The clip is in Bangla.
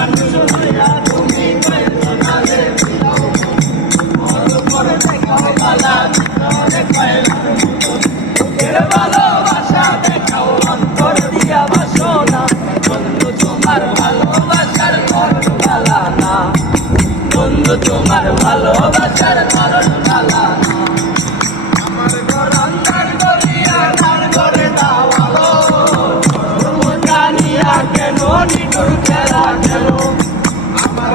মানুষ হইয়া তুমি কইছো না যে বিলাও মন করে দেখাও বালা ভিতরে কয়লার মতন বুকের ভালোবাসা দেখাও অন্তর দিয়া বাসনা বন্ধু তোমার ভালোবাসার ধরন বালা না বন্ধু তোমার ভালোবাসার ধরন বালা না আমার ঘর অন্তর করিয়া তার ঘরে দাওয়ালো জানিয়া কেন নিটুর খেলা খেলো আমার